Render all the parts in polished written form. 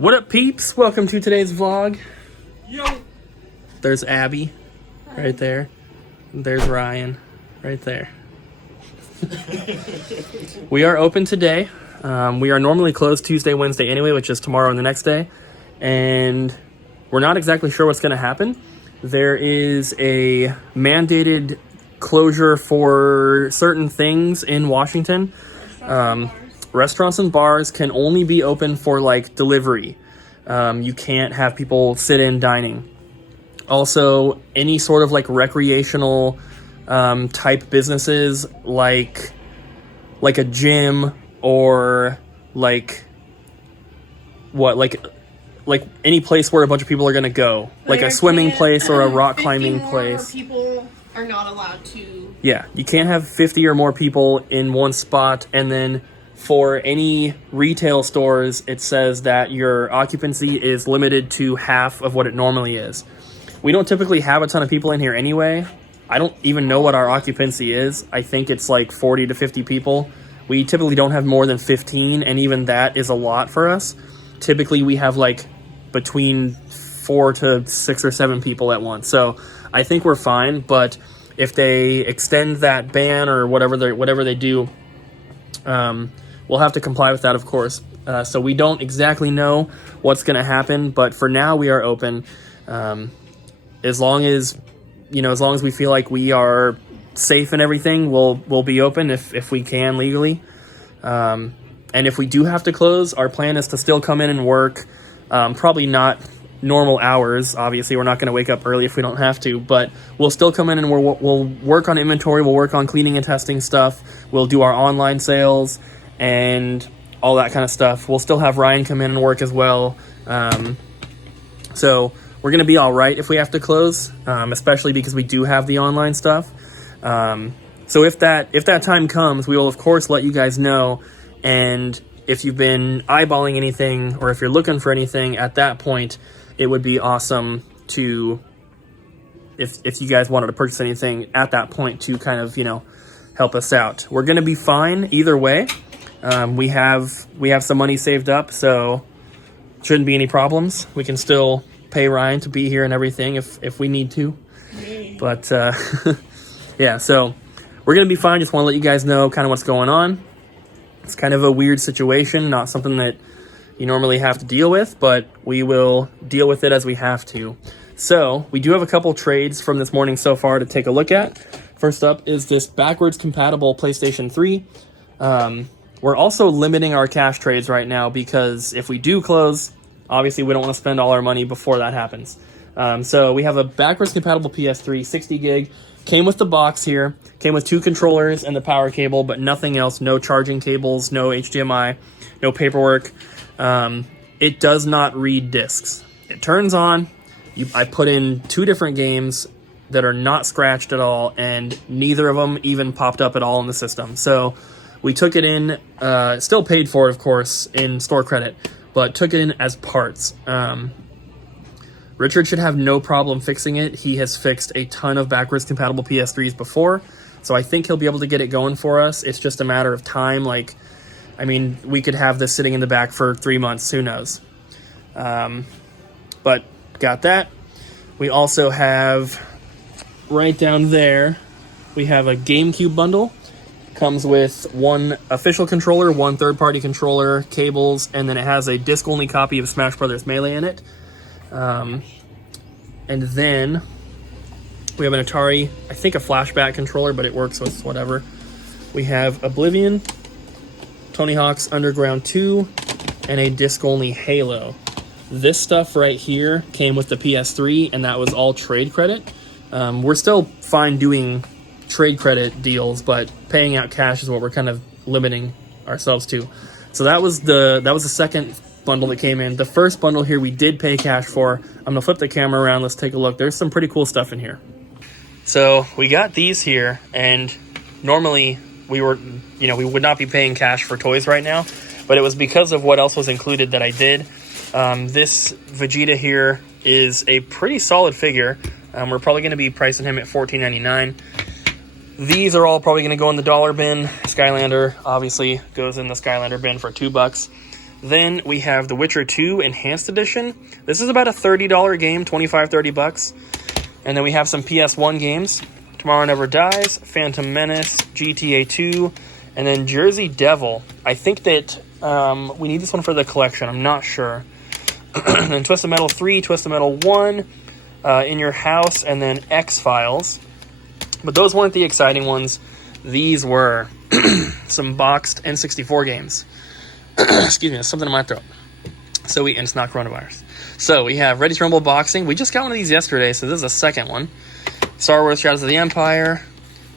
What up, peeps? Welcome to today's vlog. Yo! There's Abby right there. There's Ryan right there. We are open today. We are normally closed Tuesday, Wednesday anyway, which is tomorrow and the next day. And we're not exactly sure what's going to happen. There is a mandated closure for certain things in Washington. Restaurants and bars can only be open for like delivery. You can't have people sit in dining. Also, any sort of like recreational type businesses like a gym or like any place where a bunch of people are going to go, like a swimming place or a rock climbing place. People are not allowed to. Yeah, you can't have 50 or more people in one spot. And then for any retail stores, it says that your occupancy is limited to half of what it normally is. We don't typically have a ton of people in here anyway. I don't even know what our occupancy is. I think it's like 40 to 50 people. We typically don't have more than 15, and even that is a lot for us. Typically, we have like between 4 to 6 or 7 people at once. So I think we're fine, but if they extend that ban or whatever they do, we'll have to comply with that, of course. So we don't exactly know what's going to happen, but for now we are open. As long as we feel like we are safe and everything, we'll be open if we can legally. And if we do have to close, our plan is to still come in and work. Probably not normal hours. Obviously, we're not going to wake up early if we don't have to, but we'll still come in and we'll work on inventory. We'll work on cleaning and testing stuff. We'll do our online sales and all that kind of stuff. We'll still have Ryan come in and work as well. So we're going to be all right if we have to close, especially because we do have the online stuff. So if that time comes, we will of course let you guys know. And if you've been eyeballing anything or if you're looking for anything at that point, it would be awesome to, if you guys wanted to purchase anything at that point, to kind of, help us out. We're going to be fine either way. We have some money saved up, so shouldn't be any problems. We can still pay Ryan to be here and everything if we need to. But yeah, so we're going to be fine. Just want to let you guys know kind of what's going on. It's kind of a weird situation, not something that you normally have to deal with, but we will deal with it as we have to. So we do have a couple trades from this morning so far to take a look at. First up is this backwards compatible PlayStation 3. We're also limiting our cash trades right now because if we do close, obviously we don't want to spend all our money before that happens. So we have a backwards compatible PS3, 60 gig. Came with the box here. Came with 2 controllers and the power cable, but nothing else. No charging cables, no HDMI, no paperwork. It does not read discs. It turns on. I put in 2 different games that are not scratched at all, and neither of them even popped up at all in the system. So we took it in, still paid for it, of course, in store credit, but took it in as parts. Richard should have no problem fixing it. He has fixed a ton of backwards compatible PS3s before, so I think he'll be able to get it going for us. It's just a matter of time. We could have this sitting in the back for 3 months, who knows. But got that. We also have, right down there, we have a GameCube bundle. Comes with 1 official controller, 1 third-party controller, cables, and then it has a disc-only copy of Smash Bros. Melee in it. And then we have an Atari, I think a flashback controller, but it works with whatever. We have Oblivion, Tony Hawk's Underground 2, and a disc-only Halo. This stuff right here came with the PS3, and that was all trade credit. We're still fine doing trade credit deals, but paying out cash is what we're kind of limiting ourselves to. So that was the second bundle that came in. The first bundle here we did pay cash for. I'm gonna flip the camera around. Let's take a look. There's some pretty cool stuff in here. So we got these here, and normally we would not be paying cash for toys right now, but it was because of what else was included that I did. This Vegeta here is a pretty solid figure. We're probably going to be pricing him at $14.99. These are all probably going to go in the dollar bin. Skylander obviously goes in the Skylander bin for $2. Then we have The Witcher 2 Enhanced Edition. This is about a $30 game, $25-30. And then we have some PS1 games. Tomorrow Never Dies, Phantom Menace, GTA 2, and then Jersey Devil. I think that we need this one for the collection. I'm not sure. And then Twisted Metal 3, Twisted Metal 1, In Your House, and then X-Files. But those weren't the exciting ones. These were some boxed N64 games. Excuse me, there's something in my throat. And it's not coronavirus. So we have Ready to Rumble Boxing. We just got one of these yesterday, so this is the second one. Star Wars Shadows of the Empire.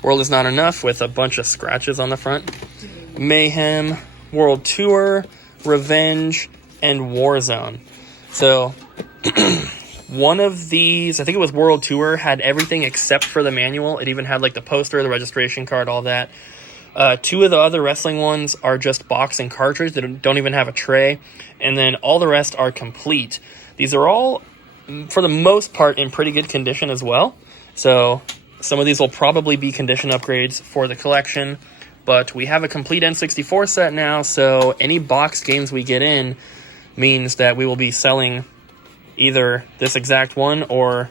World Is Not Enough with a bunch of scratches on the front. Mayhem, World Tour, Revenge, and Warzone. So one of these, I think it was World Tour, had everything except for the manual. It even had like the poster, the registration card, all that. Two of the other wrestling ones are just box and cartridge. They don't even have a tray. And then all the rest are complete. These are all, for the most part, in pretty good condition as well. So some of these will probably be condition upgrades for the collection. But we have a complete N64 set now, so any boxed games we get in means that we will be selling either this exact one or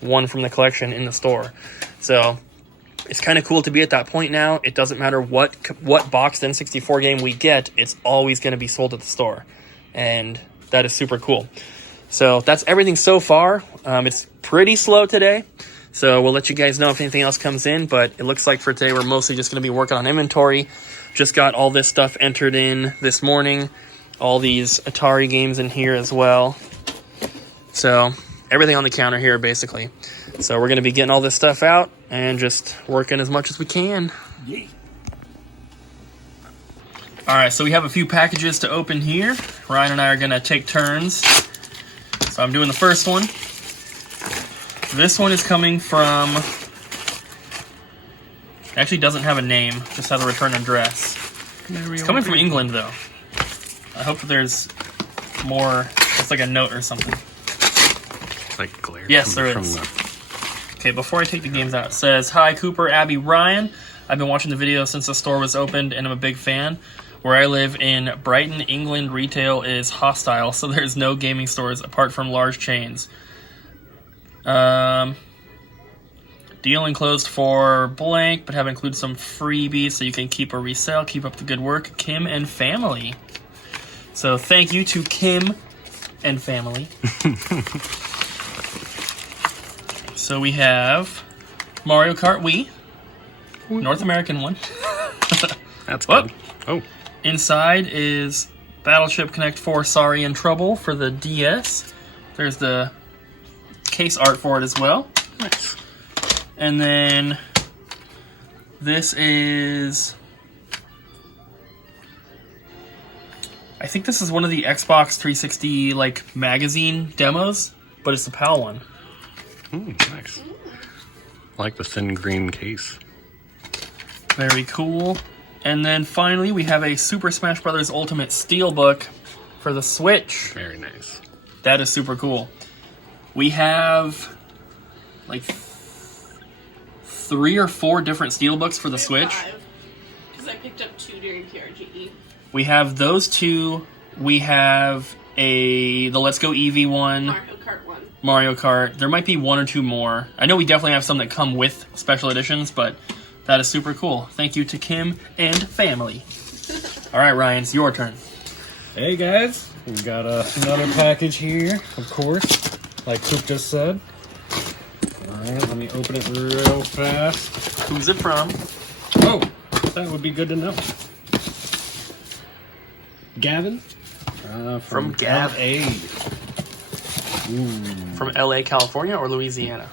one from the collection in the store. So it's kind of cool to be at that point now. It doesn't matter what boxed N64 game we get, it's always going to be sold at the store. And that is super cool. So that's everything so far. It's pretty slow today. So we'll let you guys know if anything else comes in. But it looks like for today we're mostly just going to be working on inventory. Just got all this stuff entered in this morning. All these Atari games in here as well. So everything on the counter here basically. So we're going to be getting all this stuff out and just working as much as we can. Yeah. Alright, so we have a few packages to open here. Ryan and I are going to take turns. So I'm doing the first one. This one is coming from... Actually doesn't have a name, just has a return address. It's coming from England though. I hope that there's more, it's like a note or something. Like glare. Yes, there is. Okay, before I take the games out, it says, "Hi, Cooper, Abby, Ryan. I've been watching the video since the store was opened, and I'm a big fan. Where I live in Brighton, England, retail is hostile, so there's no gaming stores apart from large chains. Deal enclosed for blank, but have included some freebies so you can keep or resell. Keep up the good work, Kim and family." So thank you to Kim and family. So we have Mario Kart Wii, North American one. That's good. Oh. Inside is Battleship Connect 4 Sorry and Trouble for the DS. There's the case art for it as well. Nice. And then this is... I think this is one of the Xbox 360 like magazine demos, but it's the PAL one. Nice. I like the thin green case. Very cool. And then finally, we have a Super Smash Bros. Ultimate Steelbook for the Switch. Very nice. That is super cool. We have like 3 or 4 different Steelbooks for the Switch. Because I picked up 2 during PRGE. We have those 2. We have the Let's Go Eevee one. Mario Kart 1. Mario Kart. There might be 1 or 2 more. I know we definitely have some that come with special editions, but that is super cool. Thank you to Kim and family. All right, Ryan, it's your turn. Hey guys, we got another package here, of course, like Coop just said. All right, let me open it real fast. Who's it from? Oh, that would be good to know. Gavin? From Gav. LA. Ooh. From LA, California, or Louisiana?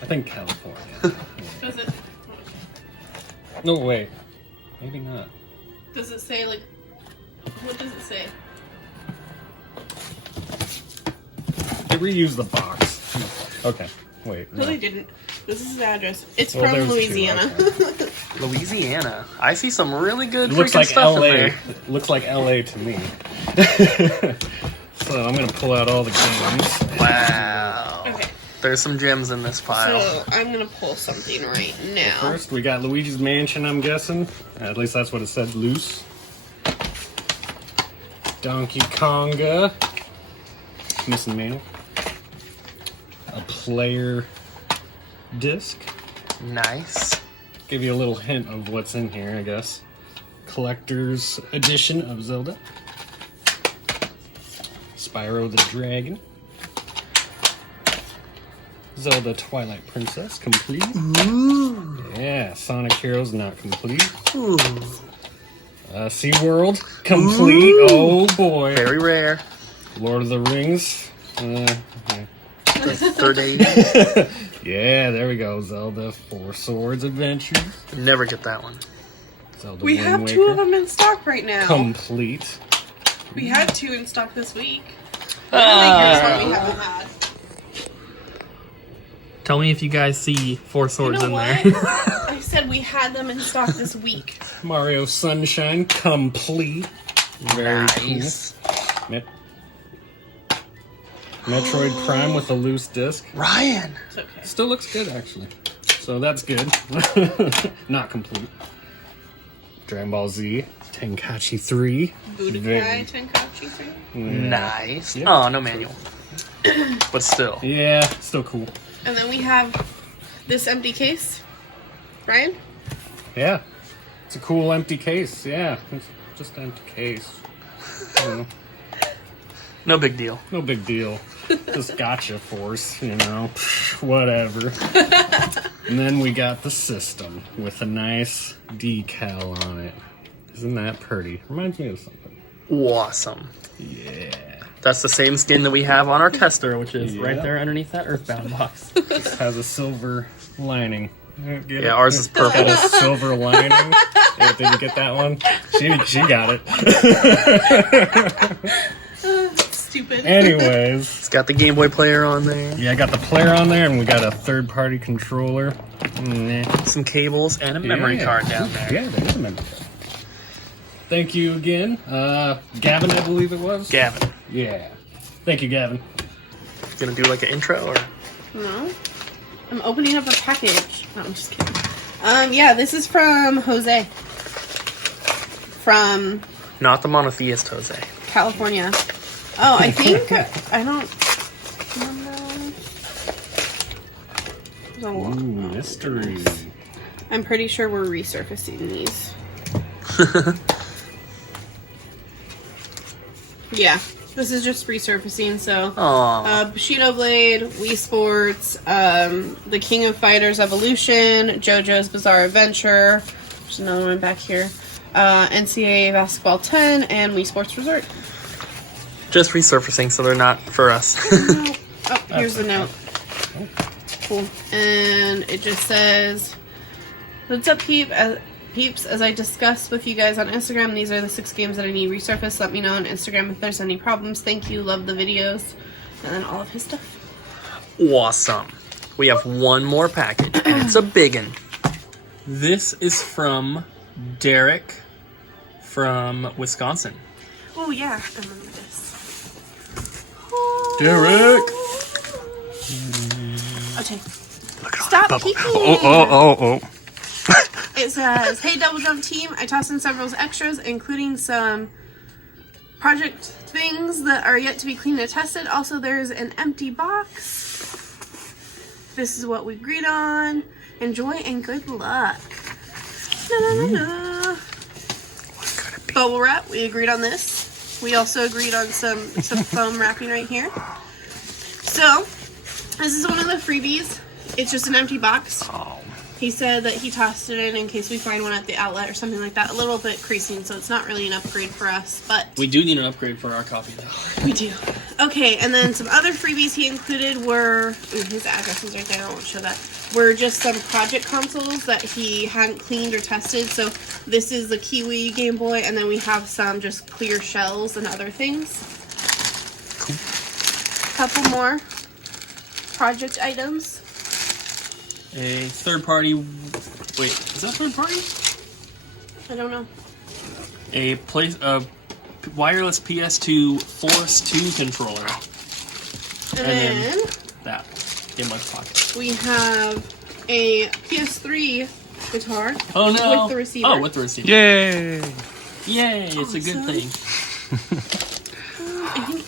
I think California. Does it... No, wait. Maybe not. Does it say, like... What does it say? They reused the box. Okay, wait. No, they didn't. This is his address. It's Well, from there's 2, Louisiana. okay. Louisiana. I see some really good It looks freaking like stuff in LA. there. It looks like LA to me. So I'm gonna pull out all the games. Wow. Okay. There's some gems in this pile. So, I'm gonna pull something right now. First, we got Luigi's Mansion, I'm guessing. At least that's what it said, loose. Donkey Konga. Missing manual. A player disc. Nice. Give you a little hint of what's in here, I guess. Collector's edition of Zelda. Spyro the Dragon. Zelda Twilight Princess, complete. Ooh. Yeah, Sonic Heroes, not complete. Ooh. SeaWorld, complete. Ooh. Oh boy. Very rare. Lord of the Rings. The third age. Yeah, there we go. Zelda Four Swords Adventures. Never get that one. Zelda We Wind have Waker. 2 of them in stock right now. Complete. We had 2 in stock this week. Here's one we haven't had. Tell me if you guys see Four Swords You know in what? there. I said we had them in stock this week. Mario Sunshine, complete. Very Nice. cool. Metroid Prime with a loose disc. Ryan. It's okay. Still looks good, actually. So that's good. Not complete. Dragon Ball Z, Tenkaichi 3. Budokai Tenkaichi 3. Nice. Yeah. Oh, no manual. But still. Yeah, still cool. And then we have this empty case. Ryan? Yeah. It's a cool empty case. Yeah. It's just an empty case. You know, No big deal. no big deal. Just gotcha force, you know. Whatever. And then we got the system with a nice decal on it. Isn't that pretty? Reminds me of something. Awesome. Yeah. That's the same skin that we have on our tester, which is right Yeah. there underneath that Earthbound box. This has a silver lining. Get it? Yeah, ours is Got purple. a silver lining. Yeah, did you get that one? She got it. Stupid. Anyways. It's got the Game Boy player on there. Yeah, I got the player on there, and we got a third-party controller. Some cables and a memory Yeah. card down there. Yeah, there is a memory card. Thank you again. Gavin, I believe it was? Gavin, Yeah. Thank you, Gavin. gonna do like an intro or? No. I'm opening up a package. No, I'm just kidding. Yeah, this is from Jose. From Not the monotheist Jose. California. Oh, I think I don't remember. There's a lot. Ooh, mystery. I'm pretty sure we're resurfacing these. Yeah, this is just resurfacing. So, Aww. Bushido Blade, Wii Sports, The King of Fighters Evolution, JoJo's Bizarre Adventure. There's another one back here. NCAA Basketball 10 and Wii Sports Resort. Just resurfacing, so they're not for us. Oh, here's the note. Cool. And it just says, "What's up, peeps? As I discussed with you guys on Instagram, these are the 6 games that I need resurfaced. Let me know on Instagram if there's any problems. Thank you. Love the videos." And then all of his stuff. Awesome. We have one more package, and it's a biggin. This is from Derek from Wisconsin. Oh, yeah. I remember this. Derek! Okay. Stop peeking. Oh. It says, "Hey, Double Jump team, I tossed in several extras, including some project things that are yet to be cleaned and tested. Also, there's an empty box. This is what we agreed on. Enjoy and good luck." Na, na, na, na. Bubble wrap, we agreed on this. We also agreed on some foam wrapping right here. So, this is one of the freebies. It's just an empty box. Oh. He said that he tossed it in case we find one at the outlet or something like that. A little bit creasing, so it's not really an upgrade for us, but We do need an upgrade for our copy, though. we do. Okay, and then some other freebies he included were, ooh, his address is right there, I won't show that, were just some project consoles that he hadn't cleaned or tested. So this is the Kiwi Game Boy, and then we have some just clear shells and other things. Cool. Couple more project items. A third party. Wait, is that third party? I don't know. A wireless PS2 Force 2 controller. And And then- then That in my pocket. we have a PS3 guitar. Oh no! With the receiver. Oh, with the receiver. Yay! Yay! It's a good Awesome. thing.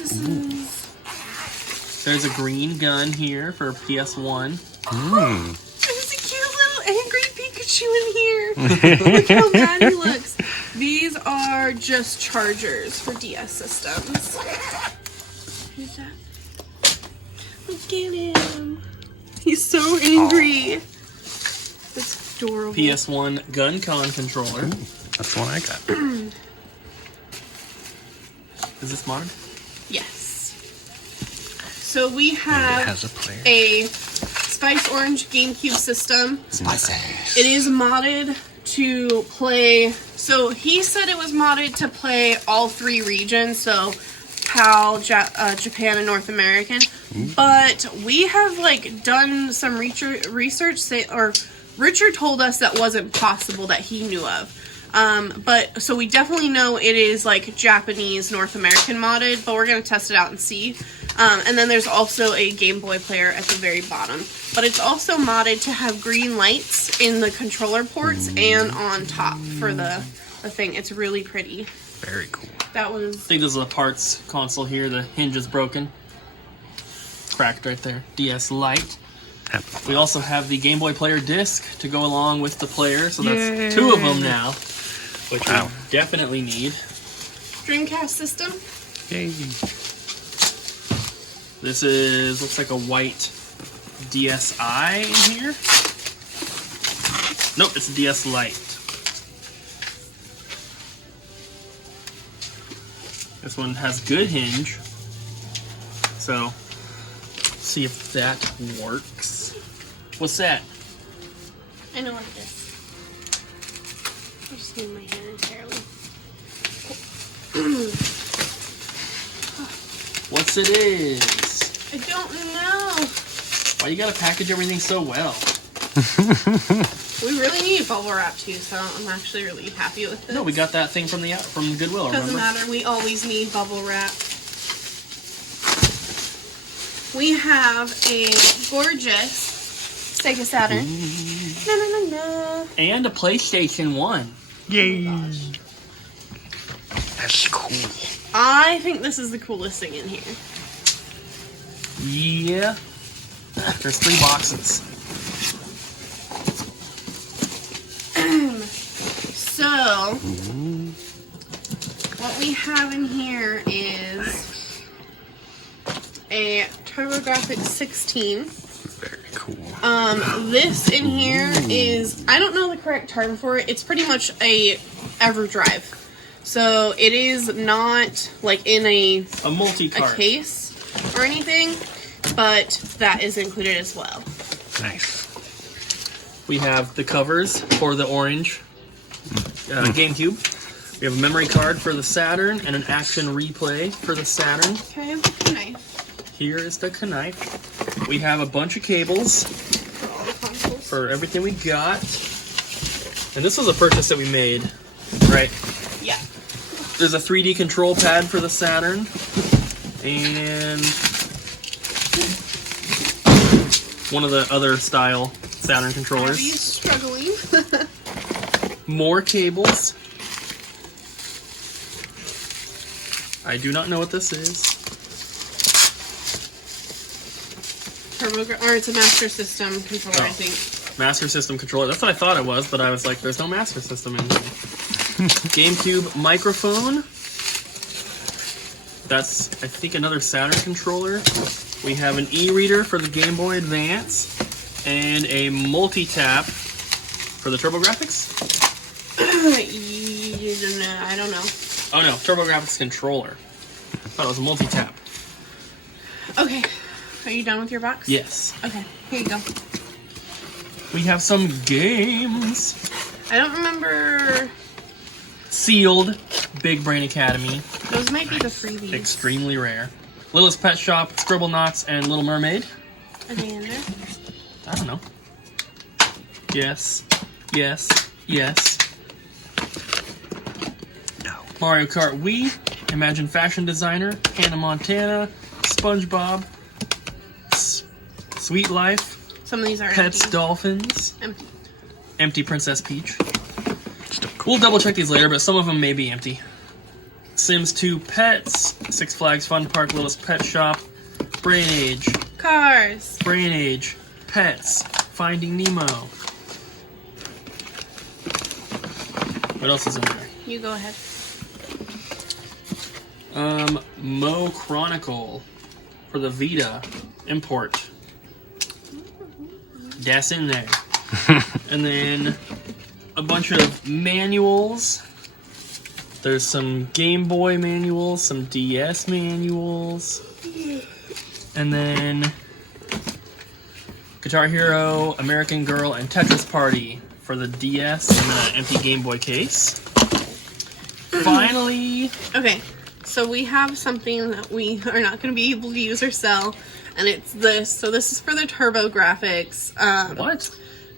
This is... There's a green gun here for PS1. There's a cute little angry Pikachu in here. Look how mad he looks. These are just chargers for DS systems. Who's that? Look at him. He's so angry. That's adorable. PS1 gun con controller. That's the one I got. Is this modded? Yes. So we It have has a player. a Spice Orange GameCube system. Spicy. It is modded to play. So he said it was modded to play all 3 regions. So PAL, Japan, and North American. But we have like done some research. Or Richard told us that wasn't possible that he knew of. But so we definitely know it is like Japanese, North American modded. But we're gonna test it out and see. And then there's also a Game Boy player at the very bottom. But it's also modded to have green lights in the controller ports and on top for the thing. It's really pretty. Very cool. That was... I think this is a parts console here. The hinge is broken. Cracked right there. DS Lite. We also have the Game Boy player disc to go along with the player. So that's 2 of them now. Which we definitely need. Dreamcast system. Yay. This is, looks like a white DSi in here. Nope, it's a DS Lite. This one has good hinge. So, see if that works. What's that? I know what it is. I just need my hand entirely. What's it is? I don't know. Why you gotta package everything so well? We really need bubble wrap too, so I'm actually really happy with this. No, we got that thing from Goodwill, Doesn't remember? matter. We always need bubble wrap. We have a gorgeous Sega Saturn. Na, na, na, na. And a PlayStation 1. Yay. That's cool. I think this is the coolest thing in here. Yeah. There's 3 boxes. So, what we have in here is a TurboGrafx 16. Very cool. This in here is, I don't know the correct term for it. It's pretty much a EverDrive. So it is not like in a multi-cart case or anything, but that is included as well. Nice. We have the covers for the orange GameCube. We have a memory card for the Saturn and an action replay for the Saturn. Can I have the knife Here is the knife. We have a bunch of cables for all the consoles? for everything we got. And this was a purchase that we made, right? Yeah. There's a 3D control pad for the Saturn. And one of the other style Saturn controllers. Abby's struggling. More cables. I do not know what this is. Or it's a Master System controller, I Oh. think. Master System controller. That's what I thought it was, but I was like, there's no Master System in here. GameCube microphone. That's, I think, another Saturn controller. We have an e-reader for the Game Boy Advance. And a multi-tap for the TurboGrafx. I don't know. Oh no, TurboGrafx controller. I thought it was a multi-tap. Okay. Are you done with your box? Yes. Okay, here you go. We have some games. I don't remember. Sealed, Big Brain Academy. Those might be the freebies. Extremely rare. Littlest Pet Shop, Scribble Knots, and Little Mermaid. Are they in there? I don't know. Yes. Yes. Yes. No. Mario Kart Wii, Imagine Fashion Designer, Hannah Montana, SpongeBob, Sweet Life, Some of these are Pets empty. Dolphins, Empty. Empty Princess Peach. Still cool. We'll double check these later, but some of them may be empty. Sims 2 Pets, Six Flags Fun Park, Littlest Pet Shop, Brain Age, Cars. Brain Age, Pets, Finding Nemo. What else is in there? You go ahead. Mo Chronicle for the Vita import. That's in there. And then a bunch of manuals. There's some Game Boy manuals, some DS manuals, and then Guitar Hero, American Girl, and Tetris Party for the DS and an empty Game Boy case. Finally, Okay, so we have something that we are not going to be able to use or sell, and it's this. So this is for the Turbo-Grafx. what?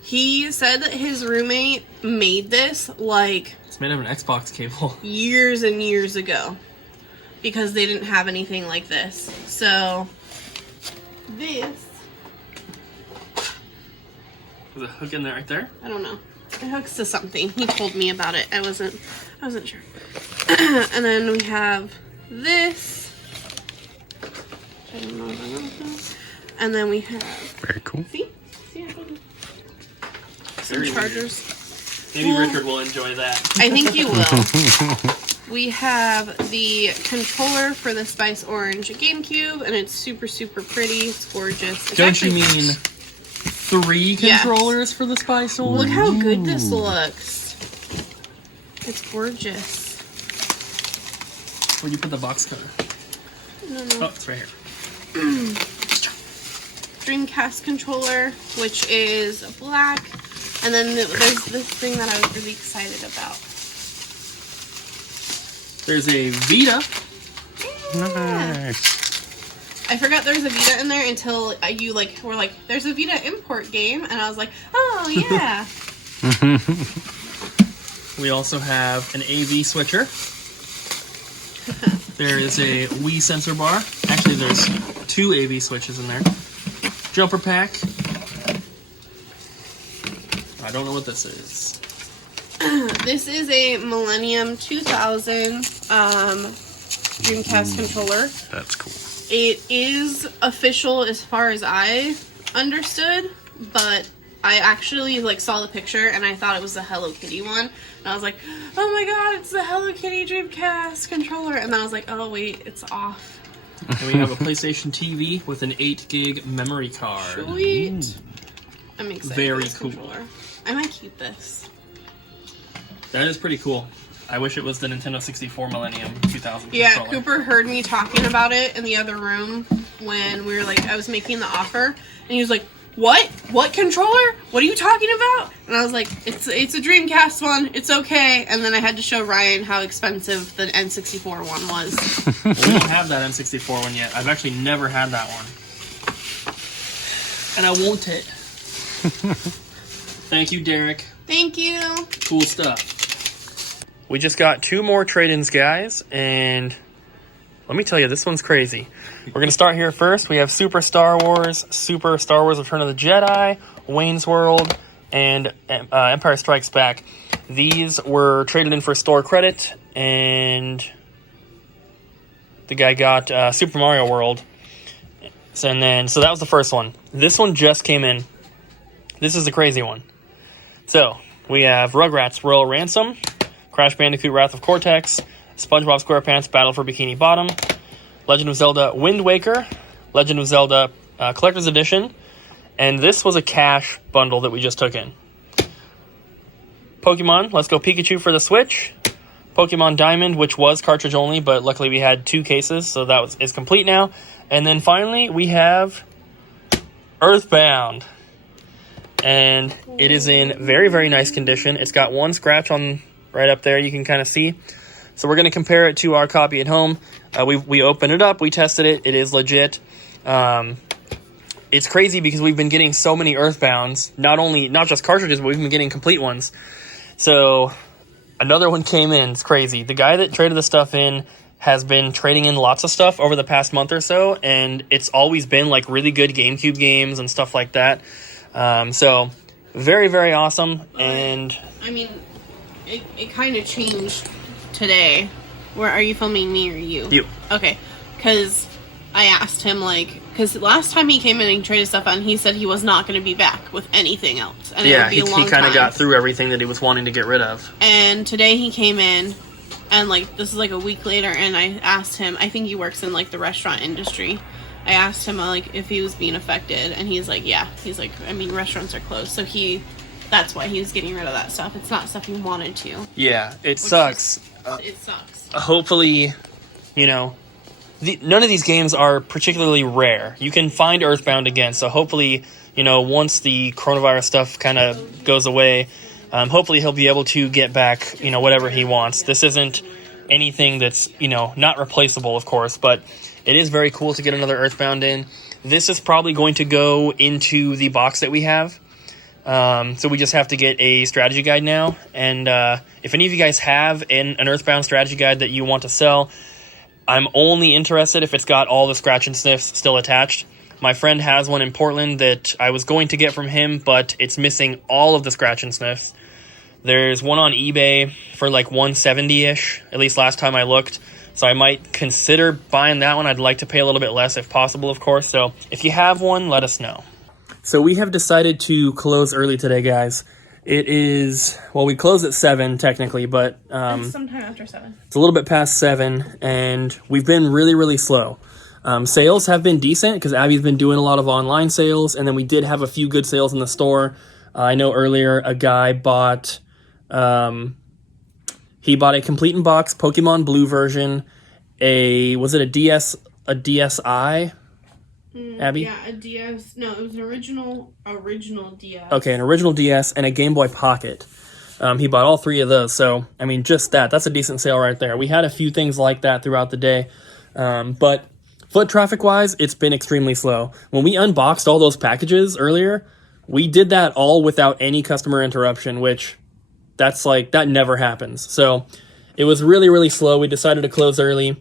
He said that his roommate made this like It's made of an Xbox cable. years and years ago because they didn't have anything like this. So this, There's a hook in there right there. I don't know. It hooks to something. He told me about it. I wasn't sure. And then we have this. I don't know if I know this. And then we have, Very cool. see, I told you. Some Very chargers. Maybe Well- Richard will enjoy that. I think you will. We have the controller for the Spice Orange GameCube, and it's super, super pretty. It's gorgeous. It's Don't you actually- mean 3 Yes. controllers for the Spice Orange? Look how good this looks. It's gorgeous. Where'd you put the box cover? No. Oh, it's right here. Dreamcast controller, which is black. And then there's this thing that I was really excited about. There's a Vita. Nice. I forgot there was a Vita in there until you were like, there's a Vita import game. And I was like, oh yeah. We also have an AV switcher. There is a Wii sensor bar. Actually, there's 2 AV switches in there. Jumper pack. I don't know what this is. This is a Millennium 2000 Dreamcast controller. That's cool. It is official as far as I understood, but I actually saw the picture and I thought it was the Hello Kitty one. And I was like, oh my god, it's the Hello Kitty Dreamcast controller. And then I was like, oh wait, it's off. And we have a PlayStation TV with an 8 gig memory card. Sweet. I'm excited. Very for this cool. controller. I might keep this. That is pretty cool. I wish it was the Nintendo 64 Millennium 2000 Yeah, controller. Cooper heard me talking about it in the other room when we were I was making the offer, and he was like, "What? What controller? What are you talking about?" And I was like, "It's a Dreamcast one. It's okay." And then I had to show Ryan how expensive the N64 one was. Well, we don't have that N64 one yet. I've actually never had that one. And I want it. Thank you, Derek. Thank you. Cool stuff. We just got 2 more trade-ins, guys, and let me tell you, this one's crazy. We're going to start here first. We have Super Star Wars Return of the Jedi, Wayne's World, and Empire Strikes Back. These were traded in for store credit, and the guy got Super Mario World. So that was the first one. This one just came in. This is the crazy one. So, we have Rugrats Royal Ransom, Crash Bandicoot Wrath of Cortex, SpongeBob SquarePants Battle for Bikini Bottom, Legend of Zelda Wind Waker, Legend of Zelda Collector's Edition, and this was a cash bundle that we just took in. Pokemon Let's Go Pikachu for the Switch, Pokemon Diamond, which was cartridge only, but luckily we had 2 cases, so that is complete now. And then finally, we have Earthbound. And it is in very, very nice condition. It's got 1 scratch on right up there, you can kind of see. So we're going to compare it to our copy at home. We opened it up, we tested it, it is legit. It's crazy because we've been getting so many Earthbounds, not just cartridges, but we've been getting complete ones. So another one came in, it's crazy. The guy that traded the stuff in has been trading in lots of stuff over the past month or so, and it's always been really good GameCube games and stuff like that. So very, very awesome. And I mean, it kind of changed today Where are you filming, me or you? You. Okay, because I asked him, because last time he came in and traded stuff on, he said he was not going to be back with anything else. And it would be a long he kind time. of got through everything that he was wanting to get rid of. And today he came in, and, this is, a week later, and I asked him, I think he works in, the restaurant industry. I asked him, if he was being affected, and he's like, yeah. He's like, I mean, restaurants are closed, so that's why he was getting rid of that stuff. It's not stuff he wanted to. Yeah, it sucks. It sucks. Hopefully, none of these games are particularly rare. You can find Earthbound again, so hopefully, once the coronavirus stuff kind of goes away, hopefully he'll be able to get back, whatever he wants. This isn't anything that's, not replaceable, of course, but it is very cool to get another Earthbound in. This is probably going to go into the box that we have. So we just have to get a strategy guide now. And if any of you guys have an Earthbound strategy guide that you want to sell, I'm only interested if it's got all the scratch and sniffs still attached. My friend has one in Portland that I was going to get from him, but it's missing all of the scratch and sniffs. There's one on eBay for $170-ish, at least last time I looked. So I might consider buying that one. I'd like to pay a little bit less if possible, of course. So if you have one, let us know. So we have decided to close early today, guys. It is, we close at 7 technically, but It's sometime after 7. it's a little bit past 7, and we've been really, really slow. Sales have been decent because Abby's been doing a lot of online sales, and then we did have a few good sales in the store. I know earlier a guy bought, he bought a complete in box Pokemon Blue version, was it a DSi? Abby? Yeah, a DS. No, it was original DS. Okay, an original DS and a Game Boy Pocket. He bought all 3 of those. So, I mean, just that's a decent sale right there. We had a few things like that throughout the day. But foot traffic-wise, it's been extremely slow. When we unboxed all those packages earlier, we did that all without any customer interruption, which that never happens. So, it was really, really slow. We decided to close early.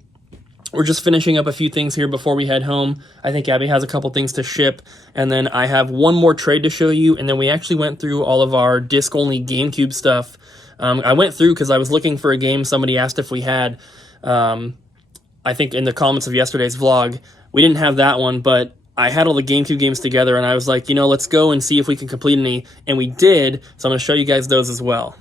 We're just finishing up a few things here before we head home. I think Abby has a couple things to ship, and then I have one more trade to show you, and then we actually went through all of our disc-only GameCube stuff. I went through because I was looking for a game somebody asked if we had. I think in the comments of yesterday's vlog, we didn't have that one, but I had all the GameCube games together, and I was like, let's go and see if we can complete any, and we did, so I'm going to show you guys those as well.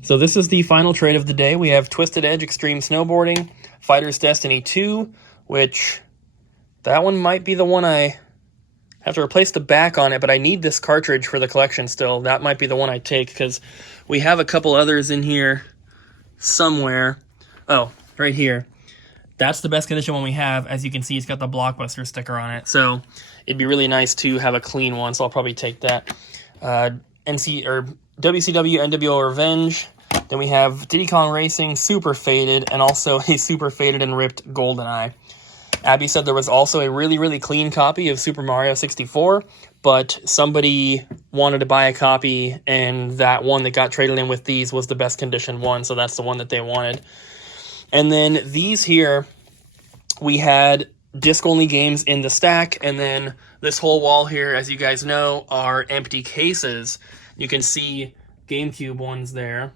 So this is the final trade of the day. We have Twisted Edge Extreme Snowboarding, Fighter's Destiny 2, which that one might be the one I have to replace the back on it, but I need this cartridge for the collection still. That might be the one I take because we have a couple others in here somewhere. Oh, right here. That's the best condition one we have. As you can see, it's got the Blockbuster sticker on it. So it'd be really nice to have a clean one, so I'll probably take that. WCW NWO Revenge. Then we have Diddy Kong Racing, Super Faded, and also a Super Faded and Ripped GoldenEye. Abby said there was also a really, really clean copy of Super Mario 64, but somebody wanted to buy a copy, and that one that got traded in with these was the best condition one, so that's the one that they wanted. And then these here, we had disc-only games in the stack, and then this whole wall here, as you guys know, are empty cases. You can see GameCube ones there.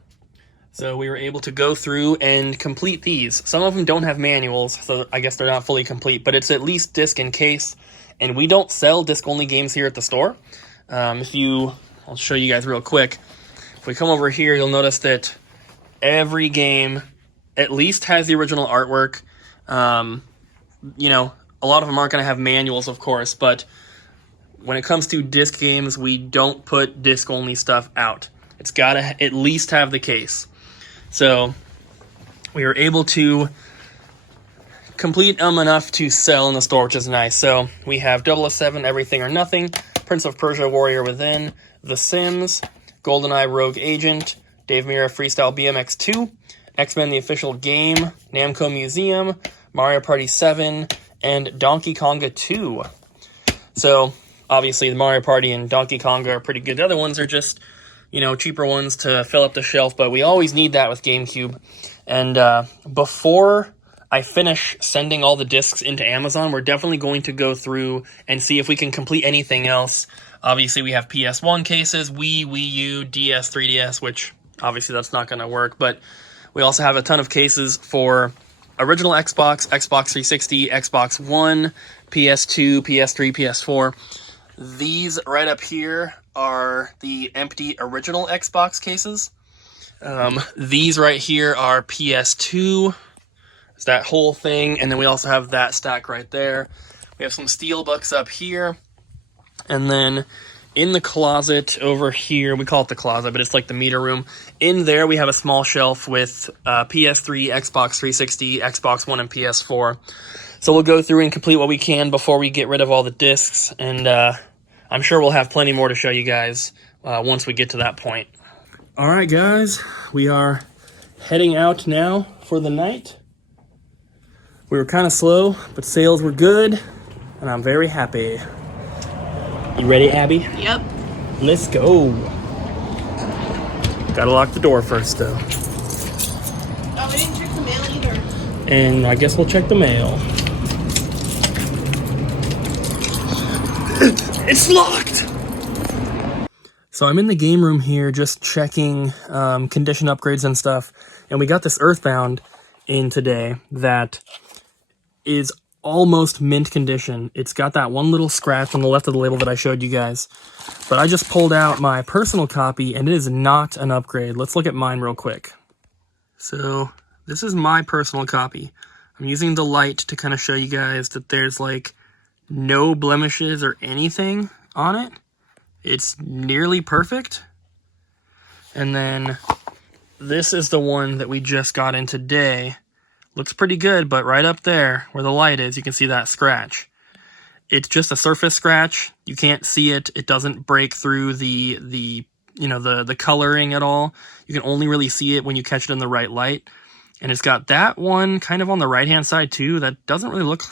So we were able to go through and complete these. Some of them don't have manuals, so I guess they're not fully complete, but it's at least disc and case. And we don't sell disc-only games here at the store. I'll show you guys real quick. If we come over here, you'll notice that every game at least has the original artwork. A lot of them aren't going to have manuals, of course, but when it comes to disc games, we don't put disc-only stuff out. It's got to at least have the case. So we were able to complete enough to sell in the store, which is nice. So we have 007, Everything or Nothing, Prince of Persia, Warrior Within, The Sims, GoldenEye, Rogue Agent, Dave Mirra, Freestyle BMX 2, X-Men The Official Game, Namco Museum, Mario Party 7, and Donkey Konga 2. So obviously the Mario Party and Donkey Konga are pretty good. The other ones are just cheaper ones to fill up the shelf, but we always need that with GameCube. And before I finish sending all the discs into Amazon, we're definitely going to go through and see if we can complete anything else. Obviously, we have PS1 cases, Wii U, DS, 3DS, which obviously that's not going to work, but we also have a ton of cases for original Xbox, Xbox 360, Xbox One, PS2, PS3, PS4. These right up here are the empty original Xbox cases. These right here are PS2. It's that whole thing, and then we also have that stack right there. We have some steel books up here, and then in the closet over here, we call it the closet, but it's like the meter room. In there, we have a small shelf with PS3, Xbox 360, Xbox One, and PS4. So we'll go through and complete what we can before we get rid of all the discs, and I'm sure we'll have plenty more to show you guys once we get to that point. All right, guys, we are heading out now for the night. We were kind of slow, but sales were good, and I'm very happy. You ready, Abby? Yep. Let's go. Gotta lock the door first, though. Oh, we didn't check the mail either. And I guess we'll check the mail. It's locked! So I'm in the game room here just checking condition upgrades and stuff. And we got this Earthbound in today that is almost mint condition. It's got that one little scratch on the left of the label that I showed you guys. But I just pulled out my personal copy and it is not an upgrade. Let's look at mine real quick. So this is my personal copy. I'm using the light to kind of show you guys that there's like no blemishes or anything on it. It's nearly perfect. And then this is the one that we just got in today. Looks pretty good, but right up there where the light is, you can see that scratch. It's just a surface scratch. You can't see it. It doesn't break through the coloring at all. You can only really see it when you catch it in the right light. And it's got that one kind of on the right-hand side too. That doesn't really look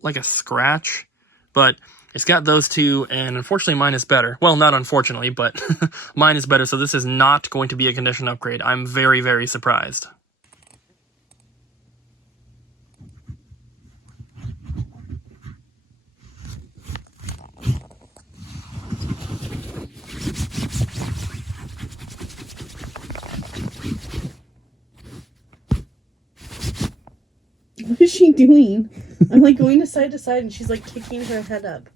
like a scratch, but it's got those two, and unfortunately mine is better. Well, not unfortunately, but mine is better, so this is not going to be a condition upgrade. I'm very, very surprised. What is she doing? I'm like going to side and she's like kicking her head up.